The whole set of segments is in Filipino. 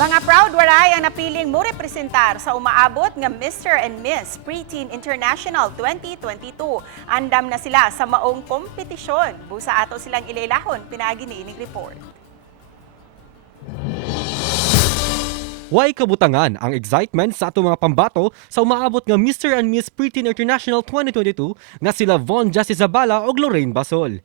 Mga proud waray ang napiling mo representar sa umaabot nga Mr. and Miss Preteen International 2022. Andam na sila sa maong kompetisyon. Busa ato silang ilailahon, pinagi ni ining report. Way kabutangan ang excitement sa ato mga pambato sa umaabot nga Mr. and Miss Preteen International 2022 nga sila Von Justice Zabala ug Lorraine Basol.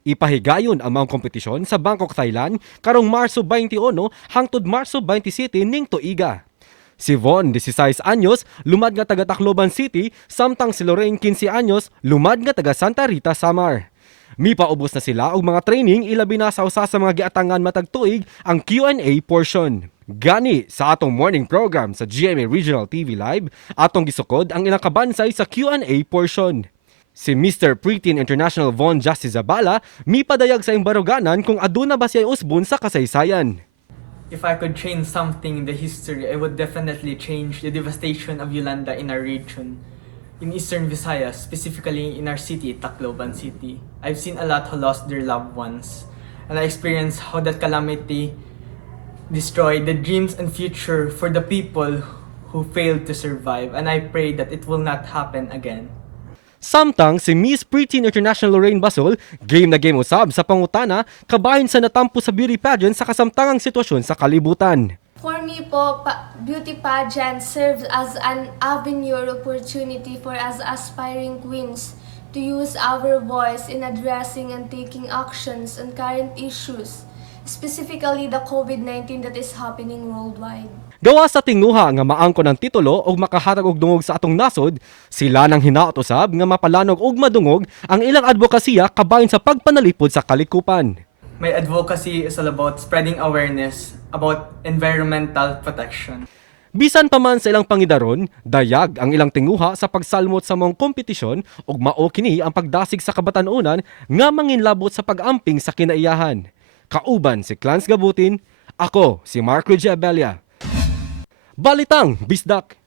Ipahigayon ang mga kompetisyon sa Bangkok, Thailand karong Marso 21 hangtod Marso 27 ning tuiga. Si Von, 16 anyos, lumad nga taga Tacloban City, samtang si Lorraine, 15 anyos, lumad nga taga Santa Rita, Samar. Mipaubos na sila og mga training ilabi na sa usa sa mga giatangan matag tuig ang Q&A portion. Gani sa atong morning program sa GMA Regional TV Live, atong gisukod ang ilang kabansay sa Q&A portion. Si Mr. Preteen International Von Justice Zabala mipadayag sa imbaruganan kung aduna ba siya usbon sa kasaysayan. If I could change something in the history, I would definitely change the devastation of Yolanda in our region. In Eastern Visayas, specifically in our city, Tacloban City, I've seen a lot who lost their loved ones. And I experienced how that calamity destroyed the dreams and future for the people who failed to survive. And I pray that it will not happen again. Samtang si Miss Preteen International Lorraine Basol, game na game usab sa pangutana, kabahin sa natampo sa beauty pageant sa kasamtangang sitwasyon sa kalibutan. For me po, beauty pageant serves as an avenue or opportunity for us aspiring queens to use our voice in addressing and taking actions on current issues, specifically the COVID-19 that is happening worldwide. Gawa sa tinguha nga maangko ng titulo o makahatag og dungog sa atong nasod, sila nang hinaot usab nga mapalanog og madungog ang ilang advokasya kabahin sa pagpanalipod sa kalikupan. My advocacy is all about spreading awareness about environmental protection. Bisan pa man sa ilang pangidaron, dayag ang ilang tinguha sa pagsalmot sa mong kompetisyon ug mao kini ang pagdasig sa kabatan-unan nga manginlabot sa pag-amping sa kinaiyahan. Kauban si Clans Gabutin, ako si Mark Regia Belia. Balitang Bisdak.